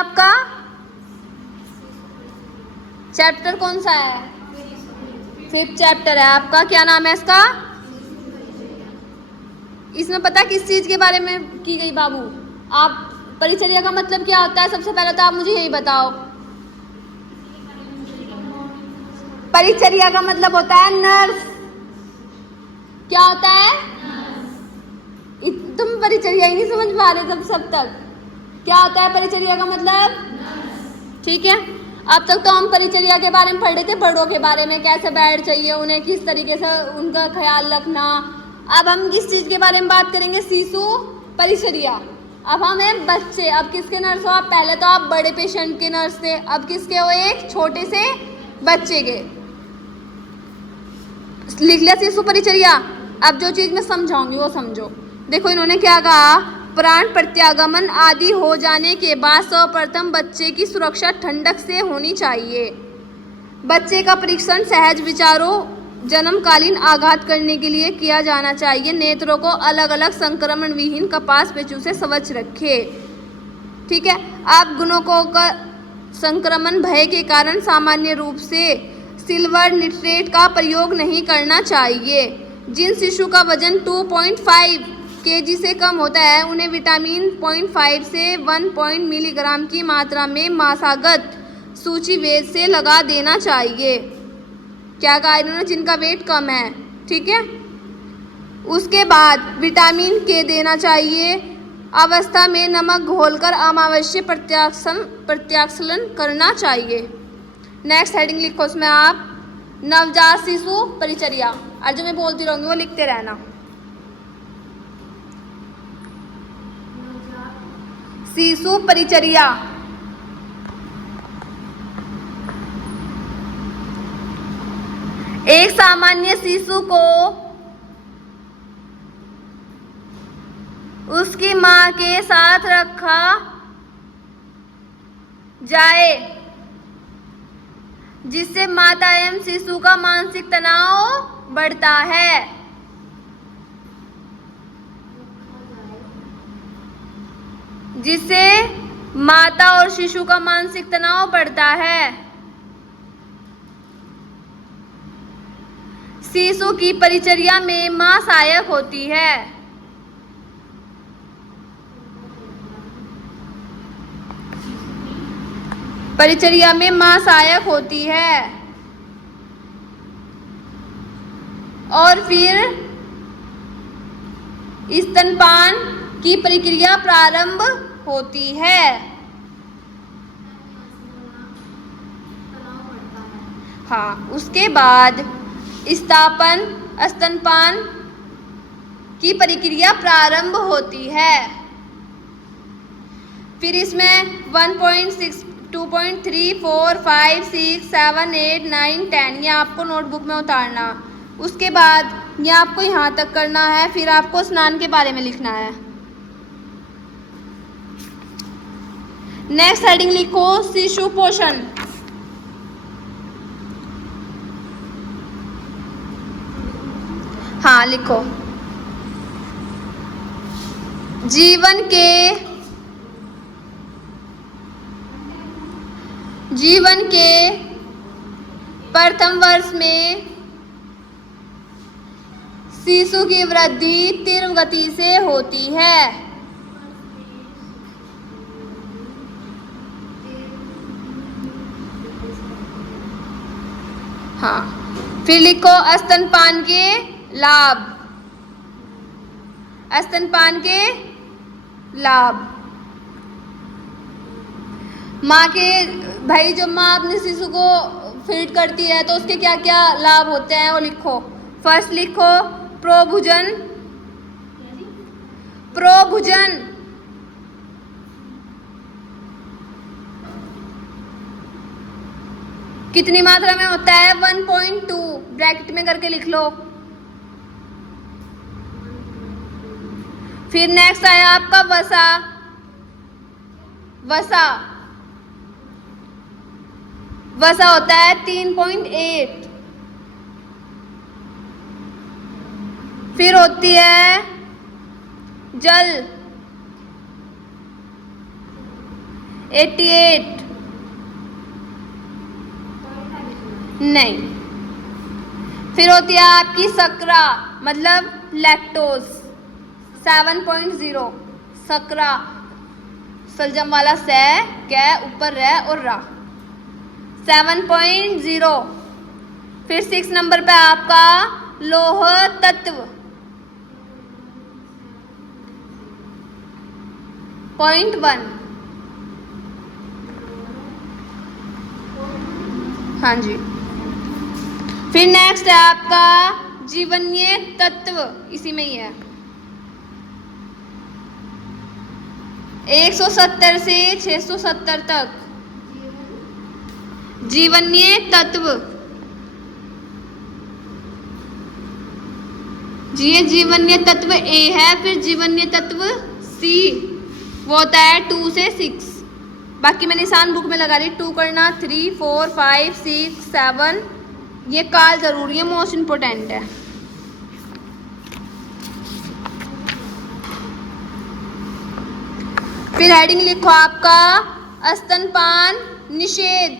आपका? चैप्टर कौन सा है? 5th चैप्टर है आपका। क्या नाम है इसका? इसमें पता किस चीज के बारे में की गई बाबू? आप परिचर्या का मतलब क्या होता है? सबसे पहले तो आप मुझे यही बताओ। परिचर्या का मतलब होता है नर्स। क्या होता है? तुम परिचर्या ही नहीं समझ पा रहे सब तक। क्या होता है परिचर्या का मतलब? ठीक है, अब तक तो हम परिचर्या के बारे में पढ़ रहे थे, बड़ों के बारे में, कैसे बैठ चाहिए उन्हें, किस तरीके से उनका ख्याल रखना। अब हम किस चीज के बारे में बात करेंगे? शिशु परिचर्या। अब हम हैं बच्चे। अब किसके नर्स हो आप? पहले तो आप बड़े पेशेंट के नर्स थे, अब किसके हो? एक छोटे से बच्चे के। लिख लिया शिशु परिचर्या। अब जो चीज मैं समझाऊंगी वो समझो। देखो इन्होंने क्या कहा, प्राण प्रत्यागमन आदि हो जाने के बाद सर्वप्रथम बच्चे की सुरक्षा ठंडक से होनी चाहिए। बच्चे का परीक्षण सहज विचारों जन्मकालीन आघात करने के लिए किया जाना चाहिए। नेत्रों को अलग अलग संक्रमण विहीन कपास पेचू से स्वच्छ रखे। ठीक है, आप गुणकों का संक्रमण भय के कारण सामान्य रूप से सिल्वर निट्रेट का प्रयोग नहीं करना चाहिए। जिन शिशु का वजन 2.5 kg से कम होता है उन्हें विटामिन 0.5 से 1 मिलीग्राम की मात्रा में मासागत सूची वेद से लगा देना चाहिए। क्या कहा इन्होंने? जिनका वेट कम है। ठीक है, उसके बाद विटामिन के देना चाहिए। अवस्था में नमक घोलकर अमावस्या प्रत्याक्सलन करना चाहिए। नेक्स्ट हेडिंग लिखो उसमें आप, नवजात शिशु परिचर्या। आज जो मैं बोलती रहूंगी वो लिखते रहना। शिशु परिचर्या। एक सामान्य शिशु को उसकी मां के साथ रखा जाए जिससे माता एवं शिशु का मानसिक तनाव बढ़ता है। जिससे माता और शिशु का मानसिक तनाव बढ़ता है। शिशु की परिचर्या में मां सहायक होती है। परिचर्या में मां सहायक होती है और फिर स्तनपान की प्रक्रिया प्रारंभ होती है। हाँ, उसके बाद स्तनपान की प्रक्रिया प्रारंभ होती है। फिर इसमें 1.6 2.3 4 5 6 7 8 9 10 ये आपको नोटबुक में उतारना। उसके बाद ये आपको यहाँ तक करना है। फिर आपको स्नान के बारे में लिखना है। नेक्स्ट हेडिंग लिखो, शिशु पोषण। हाँ लिखो, जीवन के प्रथम वर्ष में शिशु की वृद्धि तीव्र गति से होती है। हाँ, फिर लिखो स्तनपान के लाभ। स्तनपान के लाभ, माँ के भाई जब माँ अपने शिशु को फीड करती है तो उसके क्या क्या लाभ होते हैं वो लिखो। फर्स्ट लिखो प्रोभूजन। प्रोभूजन कितनी मात्रा में होता है? 1.2 ब्रैकेट में करके लिख लो। फिर नेक्स्ट आया आपका वसा। वसा वसा होता है 3.8। फिर होती है जल 88 नहीं। फिर होती है आपकी सकरा मतलब लैक्टोज 7.0 सकरा सलजम वाला से कै ऊपर रह और रा 7.0। फिर 6 नंबर पे आपका लौह तत्व 0.1। हाँ जी। फिर नेक्स्ट है आपका जीवनीय तत्व, इसी में ही है 170 से 670 तक। जीवनीय तत्व ये जीवनीय तत्व ए है। फिर जीवनीय तत्व सी वो होता है 2 से 6। बाकी मैं निशान बुक में लगा रही 2 करना 3 4 5 6 7 ये काल जरूरी है, मोस्ट इम्पोर्टेंट है। फिर हेडिंग लिखो आपका स्तनपान निषेध।